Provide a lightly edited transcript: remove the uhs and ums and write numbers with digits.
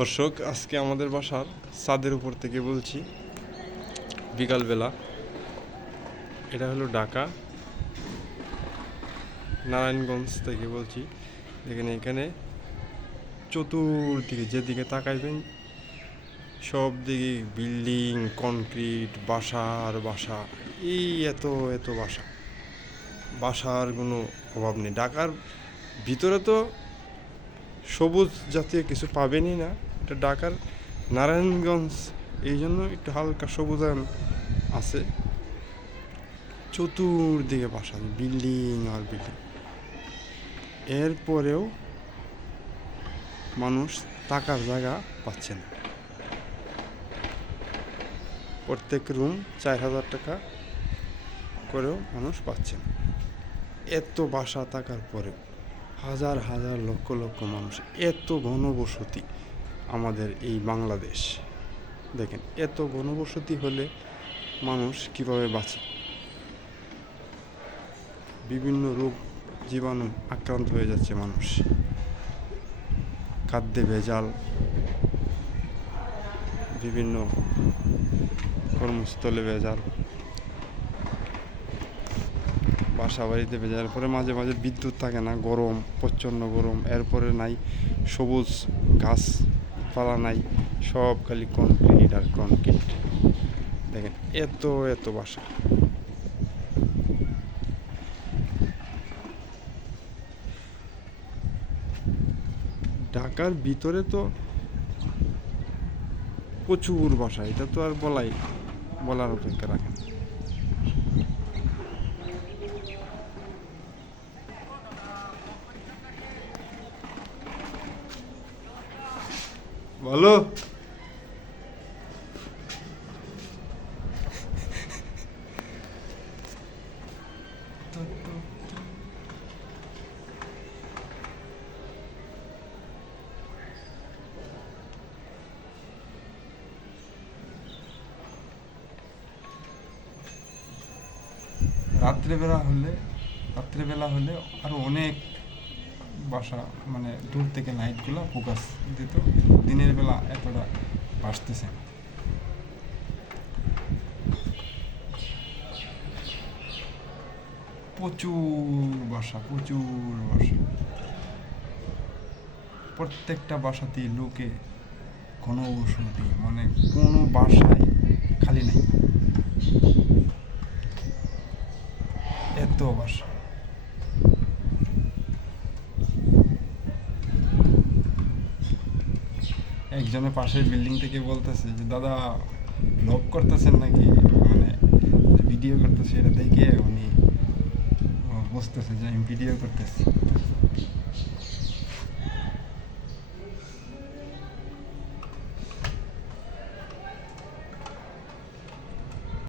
দর্শক, আজকে আমাদের বাসার ছাদের উপর থেকে বলছি, বিকালবেলা। এটা হলো ঢাকা নারায়ণগঞ্জ থেকে বলছি। দেখেন, এখানে চতুর্দিকে যেদিকে তাকাইবেন সব দিকে বিল্ডিং, কনক্রিট, বাসা আর বাসা। এই এত এত বাসা, বাসার কোনো অভাব নেই। ঢাকার ভিতরে তো সবুজ জাতীয় কিছু পাবেনই না। এটা ঢাকার নারায়ণগঞ্জ, এই জন্য একটু হালকা সবুজায়ন আছে। চতুর্দিকে বাসা, বিল্ডিং আর বিল্ডিং। এরপরেও মানুষ থাকার জায়গা পাচ্ছে না। প্রত্যেক রুম 4,000 টাকা করেও মানুষ পাচ্ছে না। এত বাসা থাকার পরেও হাজার হাজার লক্ষ লক্ষ মানুষ, এত ঘনবসতি আমাদের এই বাংলাদেশ। দেখেন, এত ঘনবসতি হলে মানুষ কিভাবে বাঁচে? বিভিন্ন রোগ জীবাণু আক্রান্ত হয়ে যাচ্ছে মানুষ। খাদ্যে ভেজাল, বিভিন্ন কর্মস্থলে ভেজাল, বাসা বাড়িতে ভেজাল। পরে মাঝে মাঝে বিদ্যুৎ থাকে না, গরম, প্রচণ্ড গরম। এরপরে নাই সবুজ গাছপালা, নাই, সব খালি কনক্রিট আর কনক্রিট। দেখেন, এত এত বাসা। ঢাকার ভিতরে তো প্রচুর বাসা, এটা তো আর বলার অপেক্ষা রাখে না। বলো। রাত্রেবেলা হলে আরো অনেক বাসা, মানে দূর থেকে লাইটগুলো ফোকাস দিত। দিনের বেলা এতটা বাসতেছে না। প্রচুর বাসা। প্রত্যেকটা বাসাতেই লোকে ঘনবসতি, মানে কোনো বাসায় খালি নাই, এত বাসা। একজনের পাশের বিল্ডিং থেকে বলতেছে যে, দাদা ব্লগ করতেছেন নাকি, মানে ভিডিও করতেছে। এটা দেখে উনি বুঝতেছে যে আমি ভিডিও করতেছি।